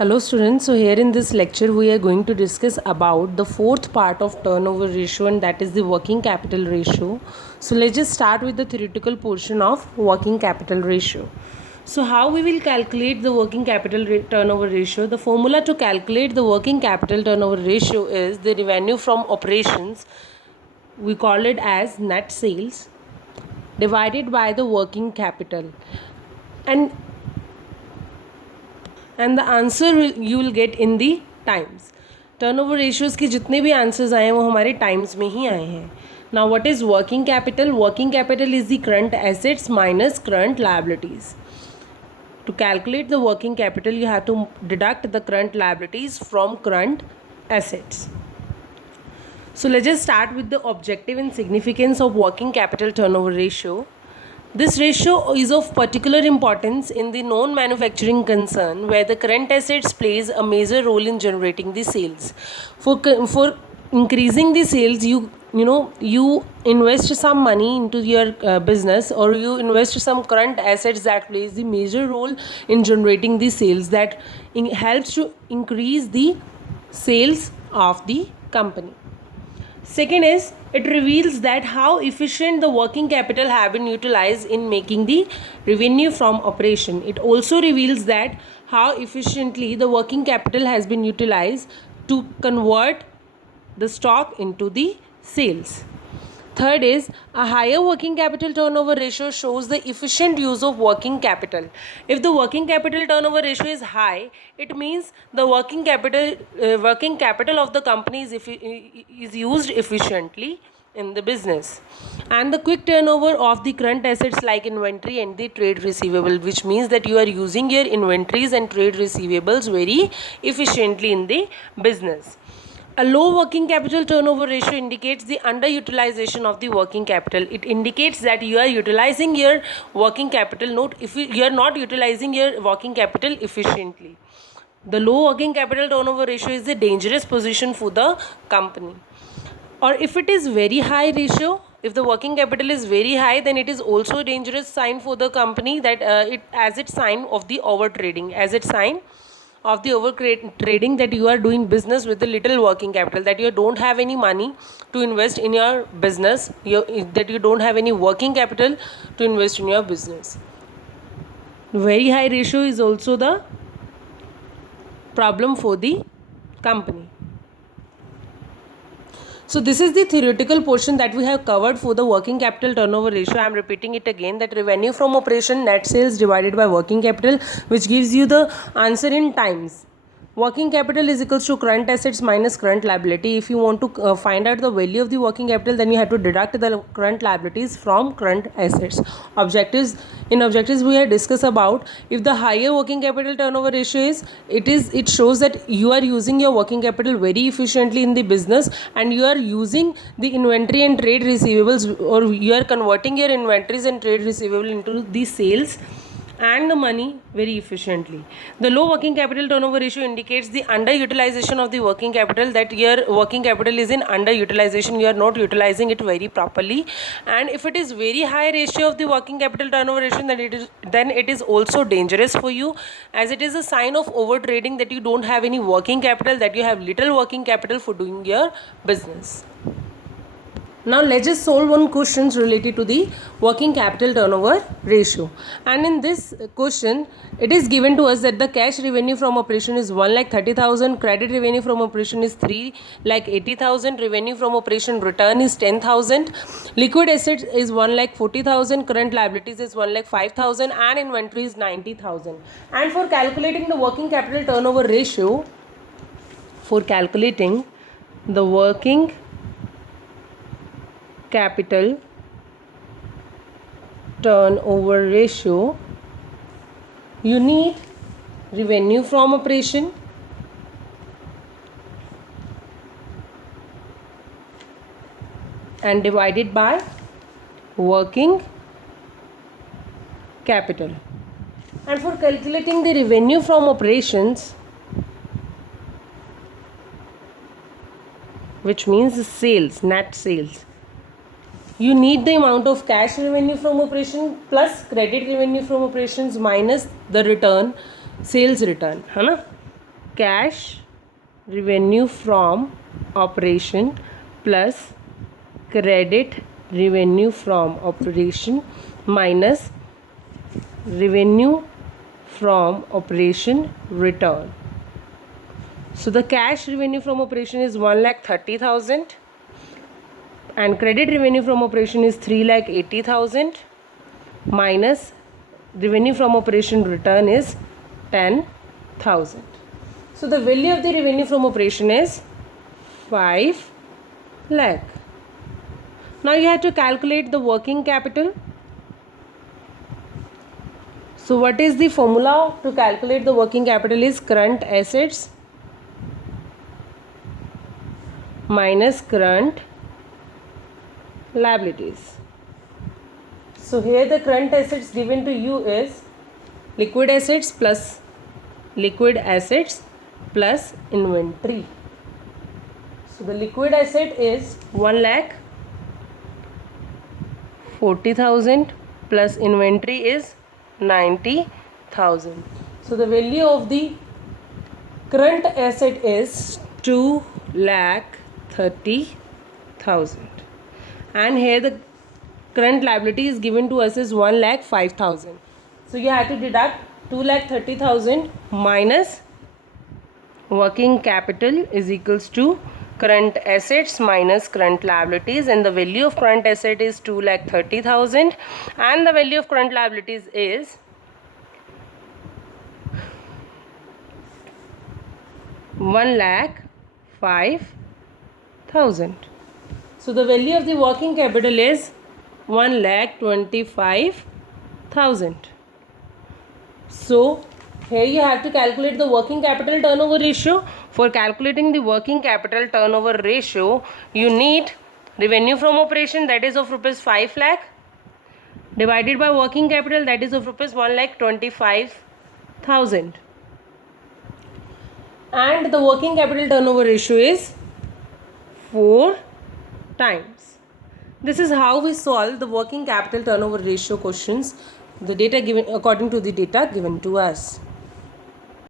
Hello students, so here in this lecture we are going to discuss about the fourth part of turnover ratio, and that is the working capital ratio. So let's just start with the theoretical portion of working capital ratio. So how we will calculate the working capital turnover ratio? The formula to calculate the working capital turnover ratio is the revenue from operations, we call it as net sales, divided by the working capital, and the answer you will get in the times. Turnover ratios के जितने भी answers आए हैं वो हमारे times में ही आए हैं. Now what is working capital? Working capital is the current assets minus current liabilities. To calculate the working capital, you have to deduct the current liabilities from current assets. So let's just start with the objective and significance of working capital turnover ratio. This ratio is of particular importance in the non-manufacturing concern, where the current assets plays a major role in generating the sales. For increasing the sales, you invest some money into your business, or you invest some current assets that plays the major role in generating the sales, that helps to increase the sales of the company. Second is, it reveals that how efficient the working capital have been utilized in making the revenue from operation. It also reveals that how efficiently the working capital has been utilized to convert the stock into the sales. Third is, a higher working capital turnover ratio shows the efficient use of working capital. If the working capital turnover ratio is high, it means the working capital of the company is used efficiently in the business. And the quick turnover of the current assets like inventory and the trade receivable, which means that you are using your inventories and trade receivables very efficiently in the business. A low working capital turnover ratio indicates the underutilization of the working capital. It indicates that you are utilizing your working capital, you are not utilizing your working capital efficiently. The low working capital turnover ratio is a dangerous position for the company. Or if it is very high ratio, if the working capital is very high, then it is also a dangerous sign for the company, that as its sign of the over trading, trading, that you are doing business with a little working capital, that you don't have any money to invest in your business, that you don't have any working capital to invest in your business. Very high ratio is also the problem for the company. So this is the theoretical portion that we have covered for the working capital turnover ratio. I am repeating it again, that revenue from operation, net sales divided by working capital, which gives you the answer in times. Working capital is equals to current assets minus current liability. If you want to find out the value of the working capital, then you have to deduct the current liabilities from current assets. In objectives we have discussed about, if the higher working capital turnover ratio is, it shows that you are using your working capital very efficiently in the business, and you are using the inventory and trade receivables, or you are converting your inventories and trade receivables into the sales and the money very efficiently. The low working capital turnover ratio indicates the underutilization of the working capital, that your working capital is in underutilization, you are not utilizing it very properly. And if it is very high ratio of the working capital turnover ratio, then it is also dangerous for you, as it is a sign of over trading, that you don't have any working capital, that you have little working capital for doing your business. Now let's just solve one question related to the working capital turnover ratio. And in this question, it is given to us that the cash revenue from operation is 1,30,000, credit revenue from operation is 3,80,000, revenue from operation return is 10,000, liquid assets is 1,40,000, current liabilities is 1,05,000, and inventory is 90,000. And for calculating the working capital turnover ratio, capital turnover ratio, you need revenue from operation and divided by working capital. And for calculating the revenue from operations, which means sales, net sales, you need the amount of cash revenue from operation plus credit revenue from operations minus the return, sales return, है ना. cash revenue from operation plus credit revenue from operation minus revenue from operation return. So the cash revenue from operation is 1,30,000 and credit revenue from operation is 3,80,000 minus revenue from operation return is 10,000. So the value of the revenue from operation is 5 lakh. Now you have to calculate the working capital. So what is the formula to calculate the working capital is current assets minus current liabilities. So here the current assets given to you is liquid assets plus inventory. So the liquid asset is 1,40,000 plus inventory is 90,000. So the value of the current asset is 2,30,000 and here the current liability is given to us is 1,05,000. So you have to deduct 2,30,000 minus working capital is equals to current assets minus current liabilities, and the value of current asset is 2,30,000 and the value of current liabilities is 1,05,000. So the value of the working capital is 1,25,000. So here you have to calculate the working capital turnover ratio. For calculating the working capital turnover ratio, you need revenue from operation, that is of rupees 5 lakh, divided by working capital, that is of rupees 1,25,000. And the working capital turnover ratio is 4 times. This is how we solve the working capital turnover ratio questions, the data given according to the data given to us.